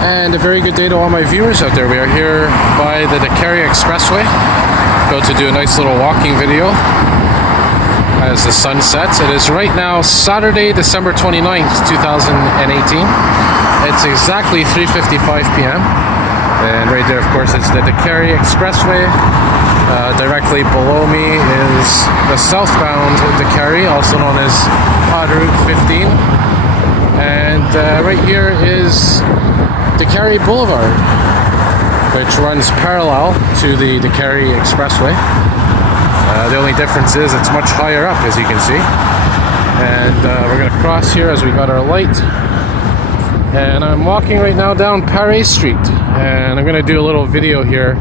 And a very good day to all my viewers out there. We are here by the Decarie Expressway. About to do a nice little walking video as the sun sets. It is right now Saturday, December 29th, 2018. It's exactly 3:55 p.m. And right there, of course, is the Decarie Expressway. Directly below me is the southbound Decarie, also known as Route 15. And right here is Decarie Boulevard, which runs parallel to the Decarie Expressway. The only difference is it's much higher up, as you can see. And we're going to cross here as we got our light. And I'm walking right now down Paré Street. And I'm going to do a little video here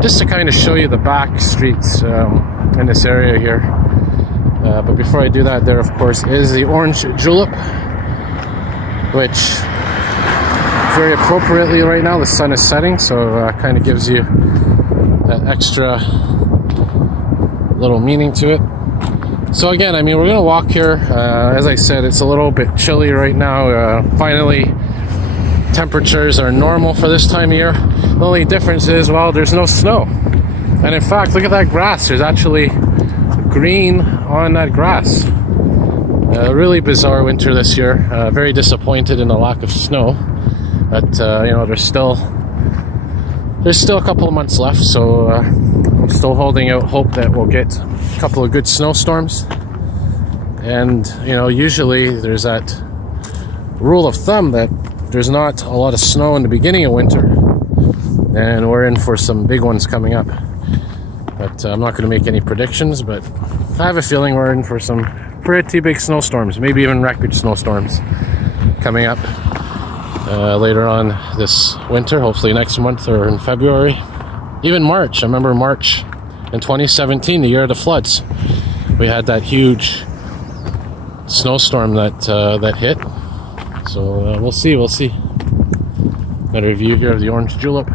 just to kind of show you the back streets in this area here. But before I do that, there of course is the orange julep, which very appropriately right now the sun is setting, so kind of gives you that extra little meaning to it. So again, I mean, we're gonna walk here. As I said, it's a little bit chilly right now. Finally, temperatures are normal for this time of year. The only difference is, well, there's no snow. And in fact, look at that grass. There's actually green on that grass. Really bizarre winter this year. Very disappointed in the lack of snow. But you know, there's still a couple of months left, so I'm still holding out hope that we'll get a couple of good snowstorms. And you know, usually there's that rule of thumb that there's not a lot of snow in the beginning of winter, and we're in for some big ones coming up. But I'm not going to make any predictions, but I have a feeling we're in for some pretty big snowstorms, maybe even record snowstorms coming up later on this winter, hopefully next month or in February, even March. I remember March in 2017, the year of the floods, we had that huge snowstorm that hit. So we'll see. Another view here of the orange julep,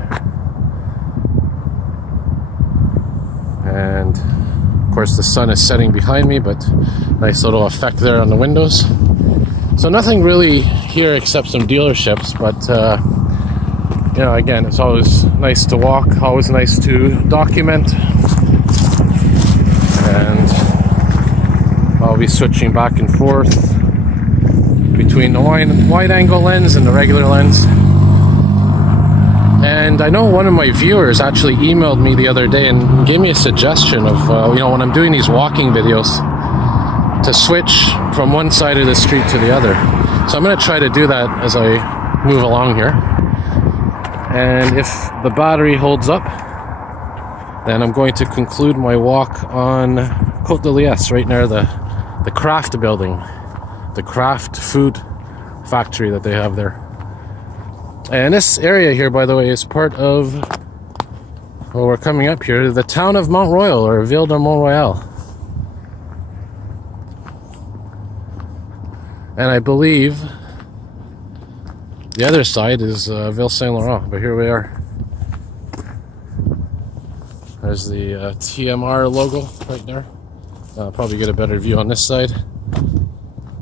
and of course the sun is setting behind me, but nice little effect there on the windows. So nothing really here except some dealerships, but you know, again, it's always nice to walk, always nice to document. And I'll be switching back and forth between the wide angle lens and the regular lens. And I know one of my viewers actually emailed me the other day and gave me a suggestion of, you know, when I'm doing these walking videos, to switch from one side of the street to the other. So I'm going to try to do that as I move along here. And if the battery holds up, then I'm going to conclude my walk on Côte de Liesse, right near the craft building, the craft food factory that they have there. And this area here, by the way, is part of, well, we're coming up here, the town of Mont Royal, or Ville de Mont Royal. And I believe the other side is Ville Saint Laurent, but here we are. There's the TMR logo right there. I'll probably get a better view on this side.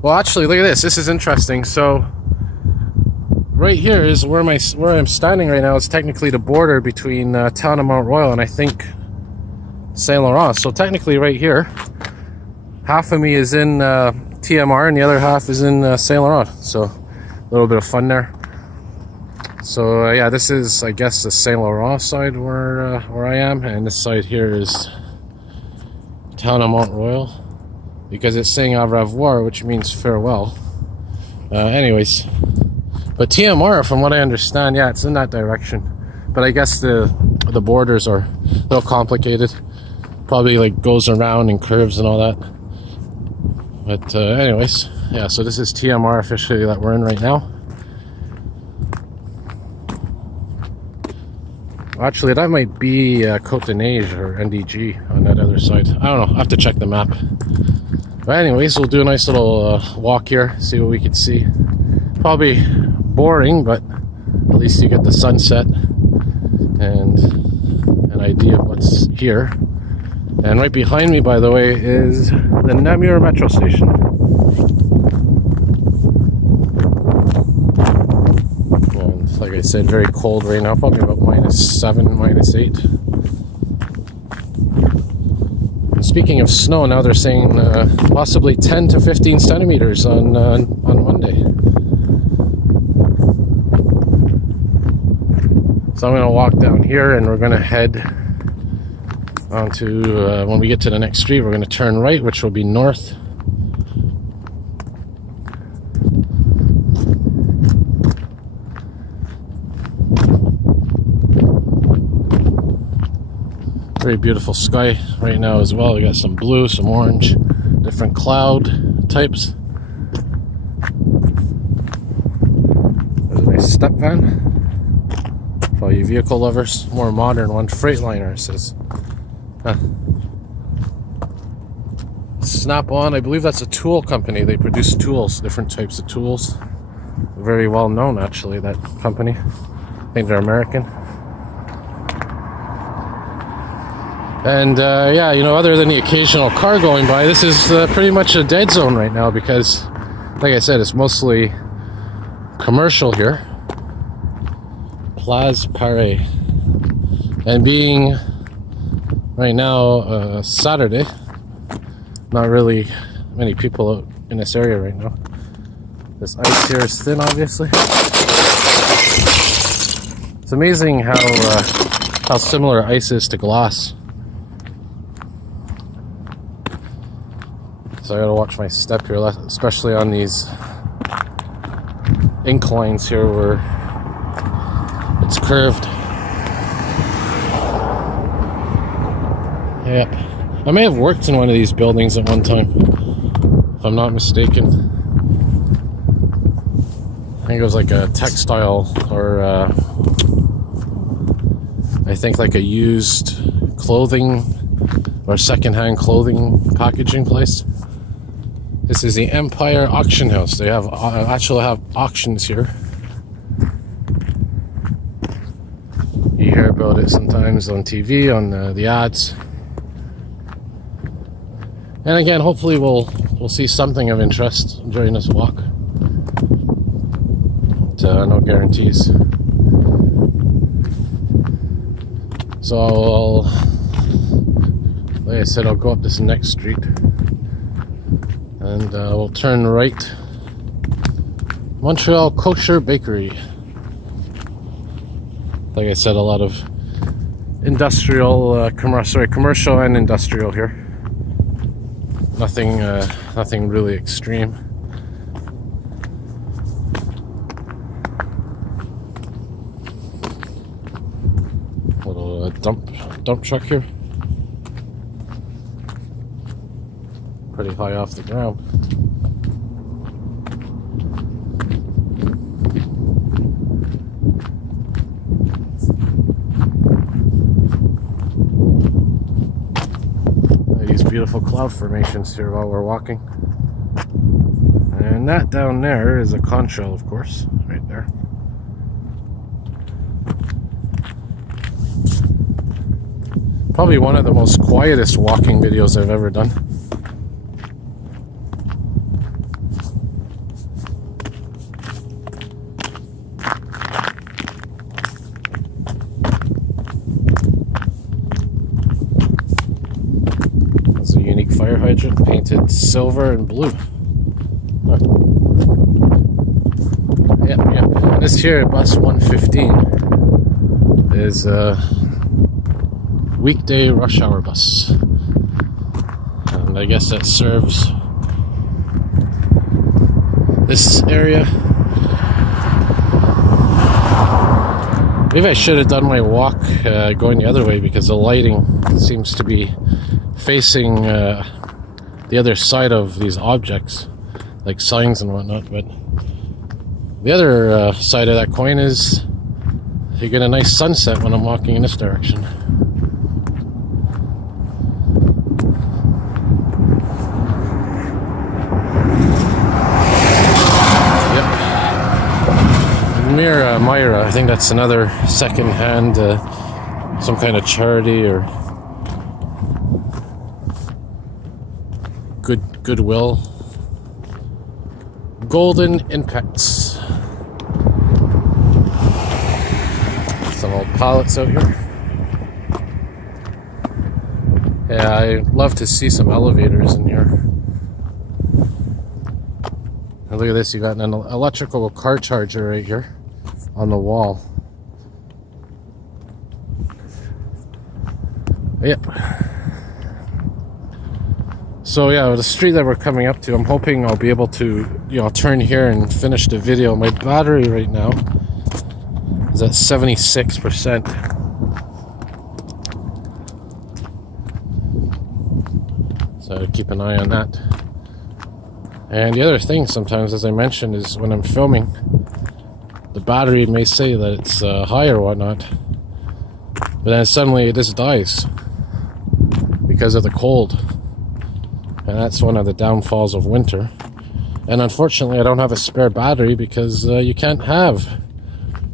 Well, actually, look at this. This is interesting. So right here is where I'm standing right now. It's technically the border between town of Mont Royal and I think Saint Laurent. So technically right here, half of me is in TMR and the other half is in Saint Laurent. So a little bit of fun there. So yeah, this is, I guess, the Saint Laurent side where I am, and this side here is town of Mont Royal, because it's saying au revoir, which means farewell. Anyways, but TMR, from what I understand, yeah, it's in that direction. But I guess the borders are a little complicated. Probably like goes around and curves and all that. But anyways, yeah, so this is TMR officially that we're in right now. Actually, that might be Côte de Neige or NDG on that other side. I don't know, I have to check the map. But anyways, we'll do a nice little walk here, see what we can see. Probably boring, but at least you get the sunset and an idea of what's here. And right behind me, by the way, is the Namur metro station. And Like I said, very cold right now, probably about -7, -8. And speaking of snow, now they're saying possibly 10 to 15 centimeters on Monday. So I'm going to walk down here and we're going to head onto, when we get to the next street, we're going to turn right, which will be north. Very beautiful sky right now as well. We got some blue, some orange, different cloud types. There's a nice step van for all you vehicle lovers. More modern one, Freightliner, it says. Snap-on, I believe that's a tool company. They produce tools, different types of tools. Very well known, actually, that company. I think they're American. And yeah, you know, other than the occasional car going by, this is pretty much a dead zone right now because, like I said, it's mostly commercial here. Place Paré. And being right now Saturday, not really many people out in this area right now. This ice here is thin, obviously. It's amazing how similar ice is to glass. So I gotta watch my step here, especially on these inclines here where it's curved. Yep. I may have worked in one of these buildings at one time, if I'm not mistaken. I think it was like a textile or I think like a used clothing or secondhand clothing packaging place. This is the Empire Auction House. They have actually have auctions here. You hear about it sometimes on TV, on the ads. And again, hopefully we'll see something of interest during this walk. But, no guarantees. So like I said, I'll go up this next street. And we'll turn right. Montreal Kosher Bakery. Like I said, a lot of industrial, commercial and industrial here. Nothing really extreme. Little dump truck here. Pretty high off the ground. These beautiful cloud formations here while we're walking. And that down there is a conch shell, of course, right there. Probably one of the most quietest walking videos I've ever done. Fire hydrant painted silver and blue. Yeah. This here, bus 115, is a weekday rush hour bus. And I guess that serves this area. Maybe I should have done my walk going the other way because the lighting seems to be facing the other side of these objects, like signs and whatnot. But the other side of that coin is you get a nice sunset when I'm walking in this direction. Yep. Myra, I think that's another second-hand, some kind of charity or Goodwill. Golden Impacts. pilots out here. Yeah, I'd love to see some elevators in here. And look at this, you got an electrical car charger right here on the wall. Yep. So yeah, the street that we're coming up to, I'm hoping I'll be able to, turn here and finish the video. My battery right now is at 76%. So keep an eye on that. And the other thing sometimes, as I mentioned, is when I'm filming, the battery may say that it's high or whatnot, but then suddenly it just dies because of the cold. And that's one of the downfalls of winter. And unfortunately, I don't have a spare battery because you don't have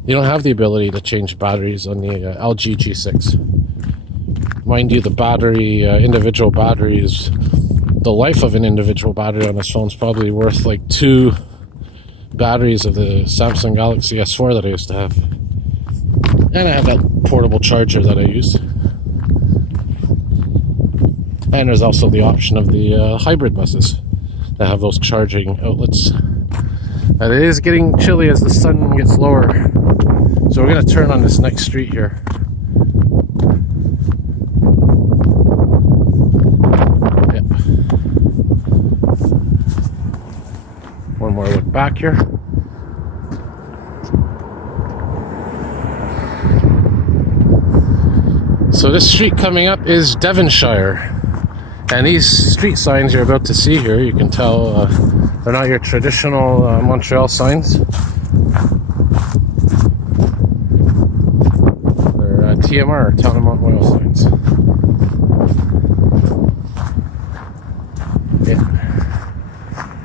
the ability to change batteries on the LG G6. Mind you, the battery, individual batteries, the life of an individual battery on this phone is probably worth like 2 batteries of the Samsung Galaxy S4 that I used to have. And I have that portable charger that I use. And there's also the option of the hybrid buses that have those charging outlets. And it is getting chilly as the sun gets lower. So we're going to turn on this next street here. Yep. One more look back here. So this street coming up is Devonshire. And these street signs you're about to see here, you can tell they're not your traditional Montreal signs. They're TMR, Town of Mont Royal signs. Yeah.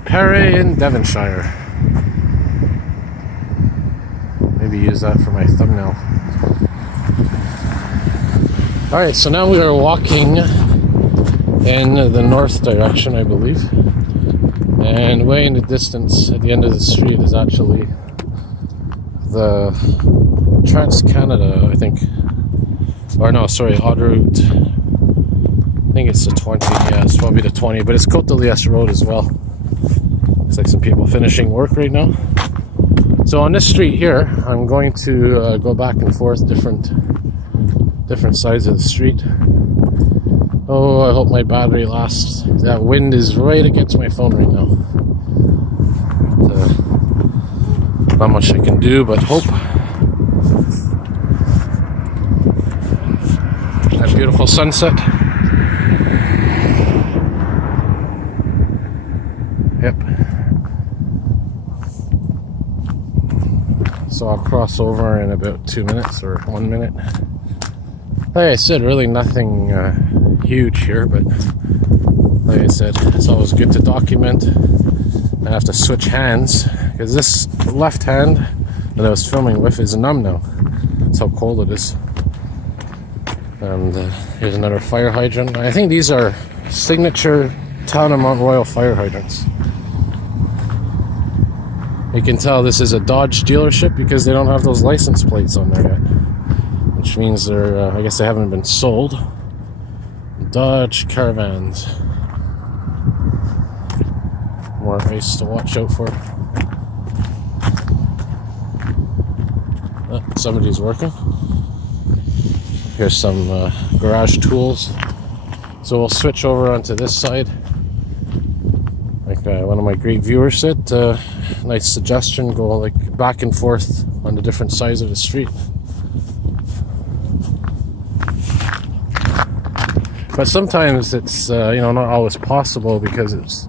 Paré in Devonshire. Maybe use that for my thumbnail. Alright, so now we are walking in the north direction, I believe. And way in the distance, at the end of the street, is actually the Trans-Canada, I think. Or no, sorry, Autoroute. I think it's the 20, yeah, it's probably the 20, but it's Côte de Liesse Road as well. Looks like some people finishing work right now. So on this street here, I'm going to go back and forth different sides of the street. Oh, I hope my battery lasts. That wind is right against my phone right now. Not much I can do but hope. That beautiful sunset. Yep. So I'll cross over in about 2 minutes or 1 minute. Like I said, really nothing huge here, but like I said, it's always good to document. I have to switch hands because this left hand that I was filming with is numb now. That's how cold it is. And here's another fire hydrant. I think these are signature Town of Mont Royal fire hydrants. You can tell this is a Dodge dealership because they don't have those license plates on there yet, which means they're, I guess they haven't been sold. Dodge Caravans. More ice to watch out for. Oh, somebody's working. Here's some garage tools. So we'll switch over onto this side. Like one of my great viewers said, nice suggestion, go like back and forth on the different sides of the street. But sometimes it's not always possible because it's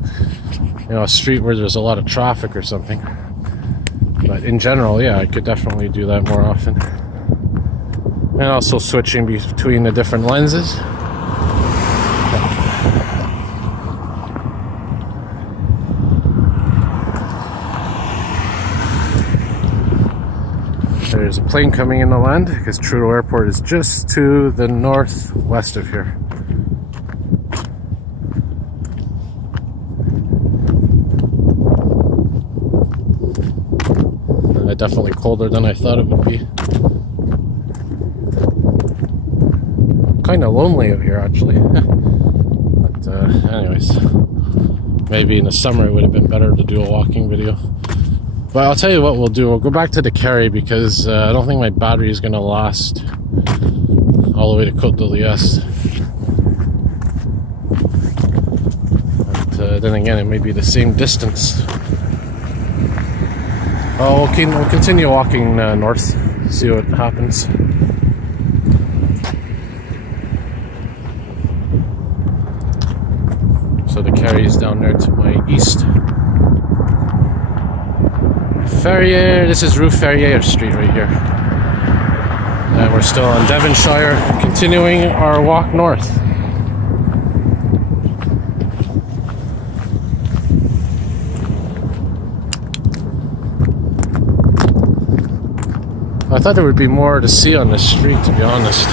a street where there's a lot of traffic or something. But in general, yeah, I could definitely do that more often. And also switching between the different lenses. There's a plane coming in to land because Trudeau Airport is just to the northwest of here. Definitely colder than I thought it would be. kind of lonely out here, actually. But anyways, maybe in the summer it would have been better to do a walking video. But I'll tell you what we'll do. We'll go back to Decarie because I don't think my battery is going to last all the way to Côte de Liesse. But then again, it may be the same distance. Oh, we'll continue walking north, see what happens. So Decarie is down there to my east. Ferrier, this is Rue Ferrier Street right here. And we're still on Devonshire, continuing our walk north. I thought there would be more to see on this street, to be honest.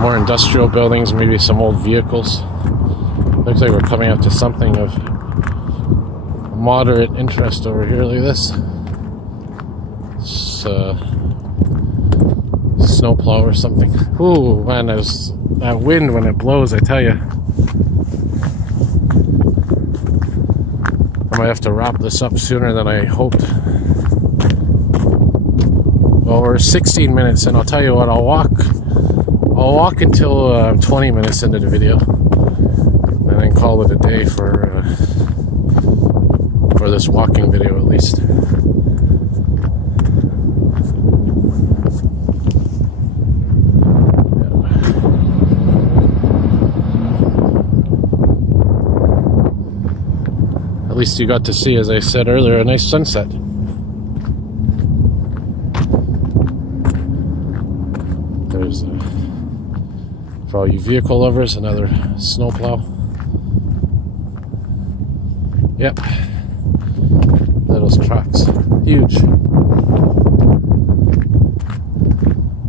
More industrial buildings, maybe some old vehicles. Looks like we're coming up to something of moderate interest over here. Look at this. It's snowplow or something. Ooh, man, that wind when it blows, I tell you. I might have to wrap this up sooner than I hoped. Well, we're 16 minutes, and I'll tell you what, I'll walk until 20 minutes into the video, and then call it a day for this walking video at least. Yeah. At least you got to see, as I said earlier, a nice sunset. There's for all you vehicle lovers, another snowplow. Yep, those tracks, huge.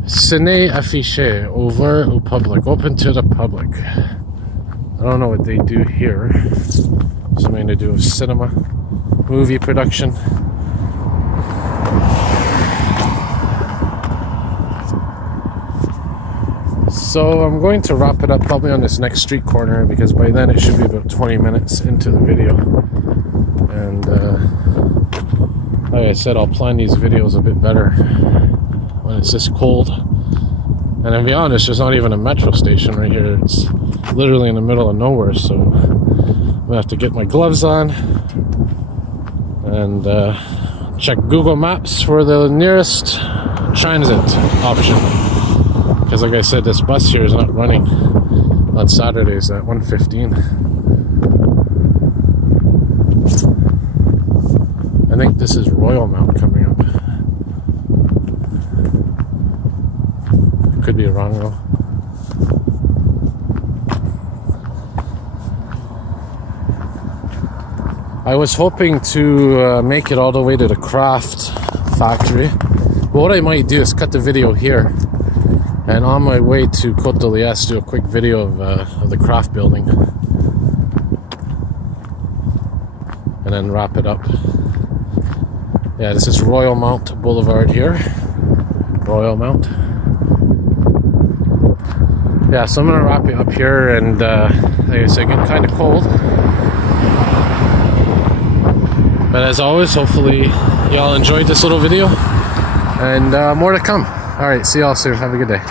Ce n'est affiché, ouvert au public, open to the public. I don't know what they do here. Something to do with cinema, movie production. So I'm going to wrap it up probably on this next street corner, because by then it should be about 20 minutes into the video. And like I said, I'll plan these videos a bit better when it's this cold. And to be honest, there's not even a metro station right here. It's literally in the middle of nowhere, so I'm gonna have to get my gloves on and check Google Maps for the nearest transit option. Because like I said, this bus here is not running on Saturdays at 1:15. I think this is Royal Mount coming up. Could be wrong though. I was hoping to make it all the way to the craft factory. But what I might do is cut the video here, and on my way to Côte de Liesse, do a quick video of the craft building, and then wrap it up. Yeah, this is Royal Mount Boulevard here. Royal Mount. Yeah, so I'm gonna wrap it up here, and like I said, getting kind of cold. But as always, hopefully y'all enjoyed this little video, and more to come. Alright, see y'all soon. Have a good day.